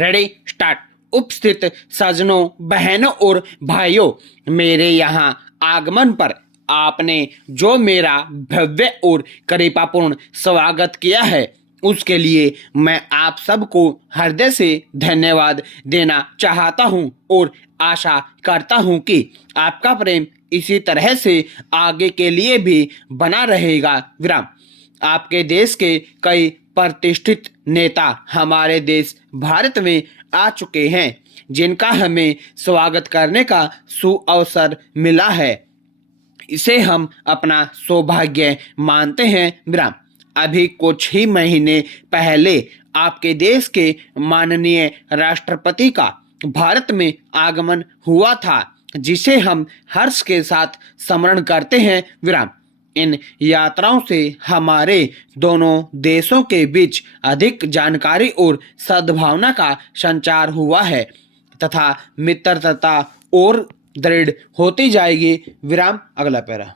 Ready start. उपस्थित सज्जनों, बहनों और भाइयों, मेरे यहाँ आगमन पर आपने जो मेरा भव्य और कृपापूर्ण स्वागत किया है, उसके लिए मैं आप सबको हृदय से धन्यवाद देना चाहता हूं और आशा करता हूं कि आपका प्रेम इसी तरह से आगे के लिए भी बना रहेगा। विराम। आपके देश के कई प्रतिष्ठित नेता हमारे देश भारत में आ चुके हैं, जिनका हमें स्वागत करने का सुअवसर मिला है। इसे हम अपना सौभाग्य मानते हैं। विराम। अभी कुछ ही महीने पहले आपके देश के माननीय राष्ट्रपति का भारत में आगमन हुआ था, जिसे हम हर्ष के साथ स्मरण करते हैं। विराम। इन यात्राओं से हमारे दोनों देशों के बीच अधिक जानकारी और सद्भावना का संचार हुआ है तथा मित्रता और दृढ़ होती जाएगी। विराम। अगला पैरा।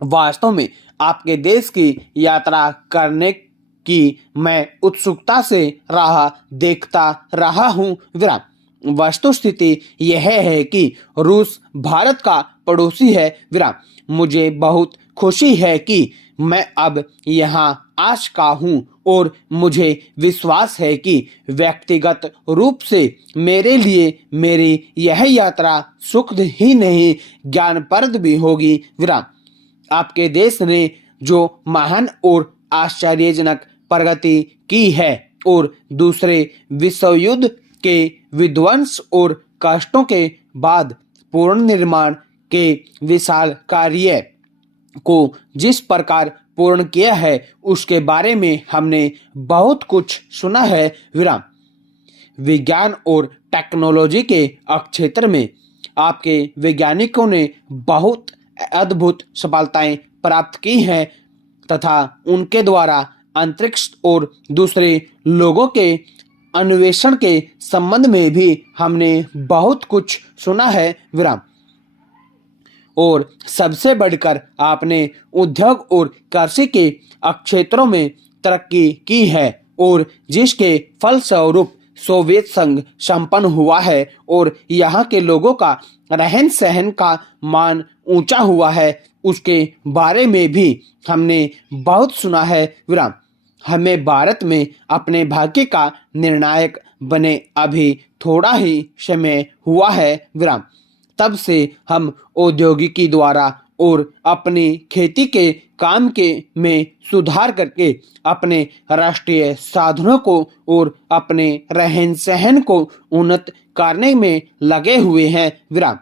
वास्तव में आपके देश की यात्रा करने की मैं उत्सुकता से राह देखता रहा हूं। विराम। वस्तुस्थिति यह है कि रूस भारत का पड़ोसी है। विराम। मुझे बहुत खुशी है कि मैं अब यहाँ आ चुका हूँ और मुझे विश्वास है कि व्यक्तिगत रूप से मेरे लिए मेरी यह यात्रा सुखद ही नहीं ज्ञानप्रद भी होगी। विराम। आपके देश ने जो महान और आश्चर्यजनक प्रगति की है और दूसरे विश्व युद्ध के विध्वंस और कष्टों के बाद पूर्ण निर्माण के विशाल कार्य को जिस प्रकार पूर्ण किया है, उसके बारे में हमने बहुत कुछ सुना है। विराम। विज्ञान और टेक्नोलॉजी के क्षेत्र में आपके वैज्ञानिकों ने बहुत अद्भुत सफलताएं प्राप्त की हैं तथा उनके द्वारा अंतरिक्ष और दूसरे लोगों के अन्वेषण के संबंध में भी हमने बहुत कुछ सुना है। विराम। और सबसे बढ़कर आपने उद्योग और कृषि के क्षेत्रों में तरक्की की है और जिसके फलस्वरूप सोवियत संघ संपन्न हुआ है और यहाँ के लोगों का रहन सहन का मान ऊंचा हुआ है, उसके बारे में भी हमने बहुत सुना है। विराम। हमें भारत में अपने भाग्य का निर्णायक बने अभी थोड़ा ही समय हुआ है। विराम। तब से हम औद्योगिकी द्वारा और अपनी खेती के काम के में सुधार करके अपने राष्ट्रीय साधनों को और अपने रहन सहन को उन्नत करने में लगे हुए हैं। विराम।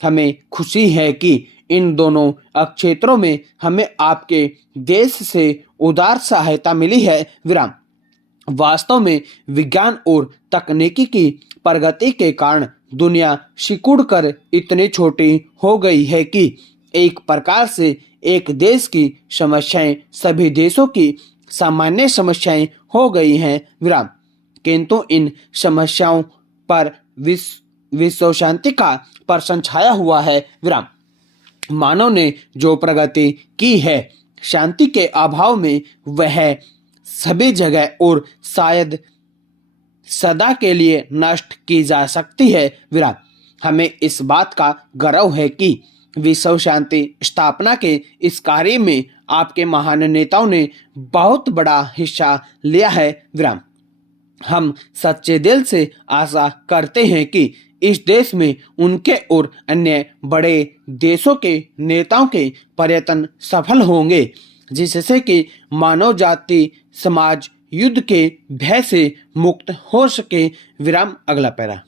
हमें खुशी है कि इन दोनों क्षेत्रों में हमें आपके देश से उदार सहायता मिली है। विराम। वास्तव में विज्ञान और तकनीकी की प्रगति के कारण दुनिया सिकुड़ कर इतनी छोटी हो गई है कि एक प्रकार से एक देश की समस्याएं सभी देशों की सामान्य समस्याएं हो गई हैं। विराम। किंतु इन समस्याओं पर विश्व शांति का प्रश्न छाया हुआ है। विराम। मानव ने जो प्रगति की है, शांति के अभाव में वह सभी जगह और शायद सदा के लिए नष्ट की जा सकती है। विराम। हमें इस बात का गर्व है कि विश्व शांति स्थापना के इस कार्य में आपके महान नेताओं ने बहुत बड़ा हिस्सा लिया है। विराम। हम सच्चे दिल से आशा करते हैं कि इस देश में उनके और अन्य बड़े देशों के नेताओं के प्रयत्न सफल होंगे, जिससे कि मानव जाति समाज युद्ध के भय से मुक्त हो सके। विराम। अगला पैरा।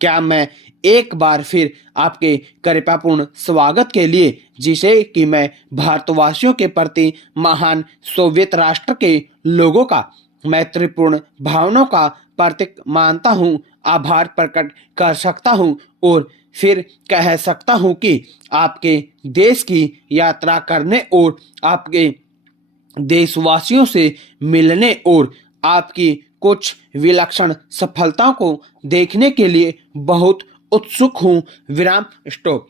क्या मैं एक बार फिर आपके कृपापूर्ण स्वागत के लिए, जिसे कि मैं भारतवासियों के प्रति महान सोवियत राष्ट्र के लोगों का मैत्रीपूर्ण भावनाओं का प्रतीक मानता हूँ, आभार प्रकट कर सकता हूँ और फिर कह सकता हूँ कि आपके देश की यात्रा करने और आपके देशवासियों से मिलने और आपकी कुछ विलक्षण सफलताओं को देखने के लिए बहुत उत्सुक हूँ। विराम। स्टॉप।